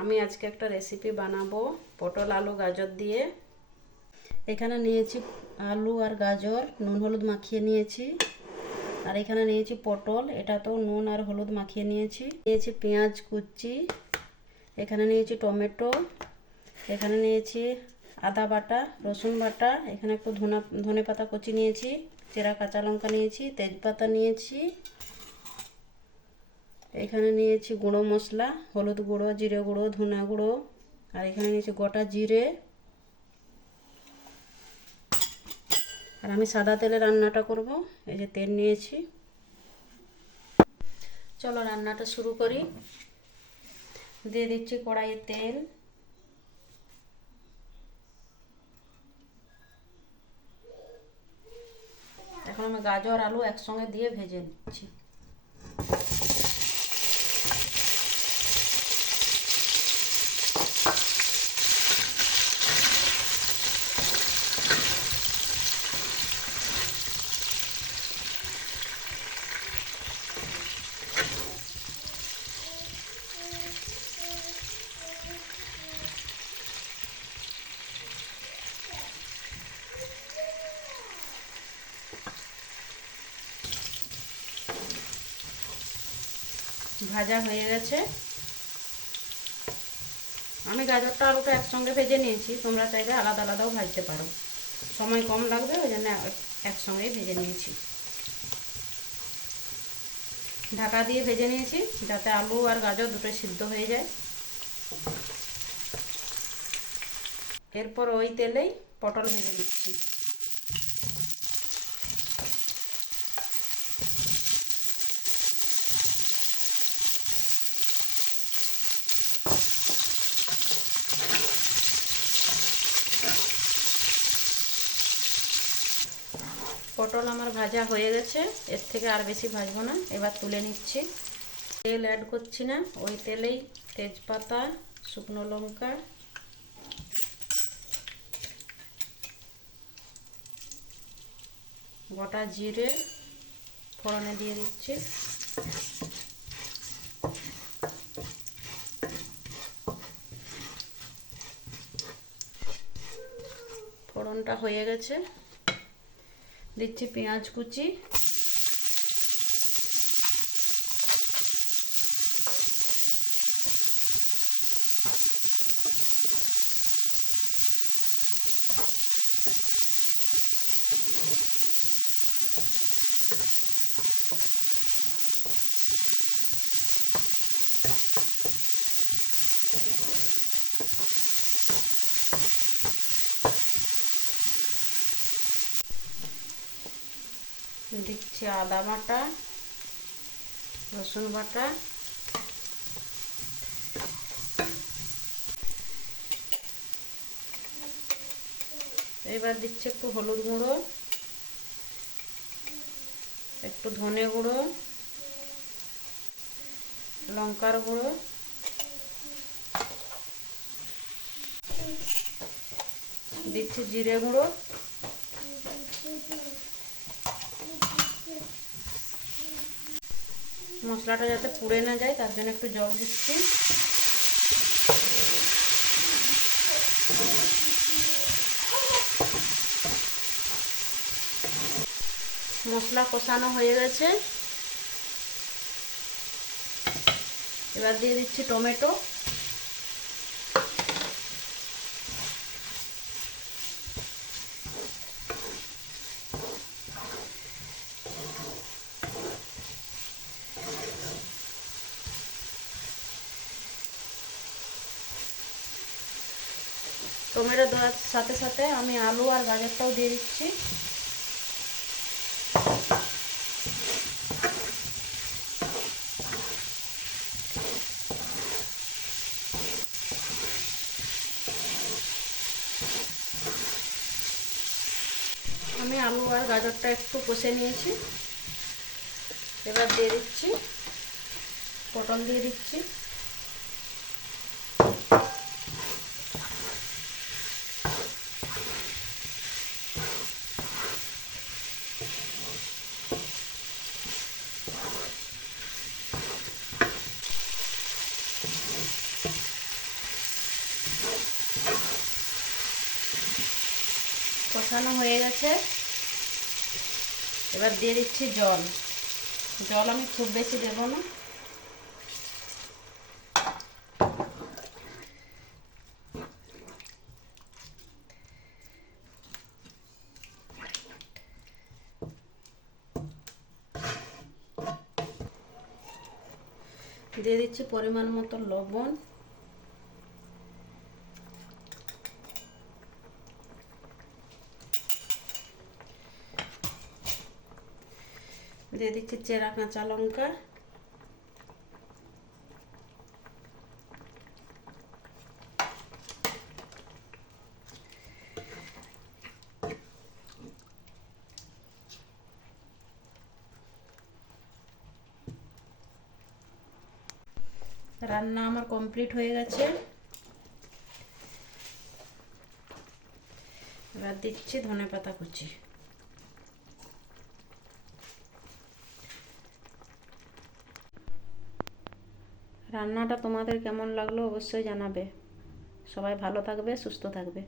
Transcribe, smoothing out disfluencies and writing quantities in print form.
আমি আজকে একটা রেসিপি বানাবো পটল আলু গাজর দিয়ে। এখানে নিয়েছি আলু আর গাজর, নুন হলুদ মাখিয়ে নিয়েছি। আর এখানে নিয়েছি পটল, এটা তো নুন আর হলুদ মাখিয়ে নিয়েছি। নিয়েছি পেঁয়াজ কুচি, এখানে নিয়েছি টমেটো, এখানে নিয়েছি আদা বাটা, রসুন বাটা, এখানে একটু ধনে পাতা কুচি নিয়েছি, চেরা কাঁচা লঙ্কা নিয়েছি, তেজপাতা নিয়েছি। এখানে নিয়েছি গুঁড়ো মশলা, হলুদ গুঁড়ো, জিরে গুঁড়ো, ধনে গুঁড়ো। আর এখানে নিয়েছি গোটা জিরে। আর আমি সাদা তেলে রান্নাটা করব। এই যে তেল নিয়েছি। চলো রান্নাটা শুরু করি। দিয়ে দিচ্ছি কড়াইয়ে তেল। এখন আমি গাজর আলু একসঙ্গে দিয়ে ভেজে নিচ্ছি। ভাজা হয়ে গেছে। আমি গাজরটা আলুটা একসঙ্গে ভেজে নিয়েছি, তোমরা চাইলে আলাদা আলাদাও ভাজতে পারো, সময় কম লাগবে ওই জন্য একসঙ্গেই ভেজে নিয়েছি। ঢাকা দিয়ে ভেজে নিয়েছি যাতে আলু আর গাজর দুটো সিদ্ধ হয়ে যায়। এরপর ওই তেলেই পটল ভেজে নিচ্ছি। পটল আমার ভাজা হয়ে গেছে, এর থেকে আর বেশি ভাজবো না, এবার তুলে নিচ্ছি। তেল অ্যাড করছি না, ওই তেলেই তেজপাতা, শুকনো লঙ্কা, গোটা জিরে ফোড়নে দিয়ে দিচ্ছি। ফোড়নটা হয়ে গেছে, দিচ্ছি পেঁয়াজ কুচি, দিচ্ছি আদা বাটা, রসুন বাটা, এবার দিচ্ছি একটু হলুদ গুঁড়ো, একটু ধনে গুঁড়ো, লঙ্কার গুঁড়ো, দিচ্ছি জিরে গুঁড়ো, মশলাটা যাতে পুড়ে না যায় তার জন্য একটু জল দিচ্ছি। মশলা কষানো হয়ে গেছে, এবার দিয়ে দিচ্ছি টমেটো। টমেটো দেওয়ার সাথে সাথে আমি আলু আর গাজরটাও দিয়ে দিচ্ছি। আমি আলু আর গাজরটা একটু কষে নিয়েছি, এবার দিয়ে দিচ্ছি পটল, দিয়ে দিচ্ছি। কষানো হয়ে গেছে। এবার দিয়ে দিচ্ছি জল। জল আমি খুব বেশি দেব না, দিয়ে দিচ্ছি পরিমাণ মতো লবণ, দিয়ে দিচ্ছি চেরা কাঁচা লঙ্কা, রান্না আমার কমপ্লিট হয়ে গেছে। এবার দিচ্ছি ধনেপাতা কুচি। রান্নাটা তোমাদের কেমন লাগলো অবশ্যই জানাবে। সবাই ভালো থাকবে, সুস্থ থাকবে।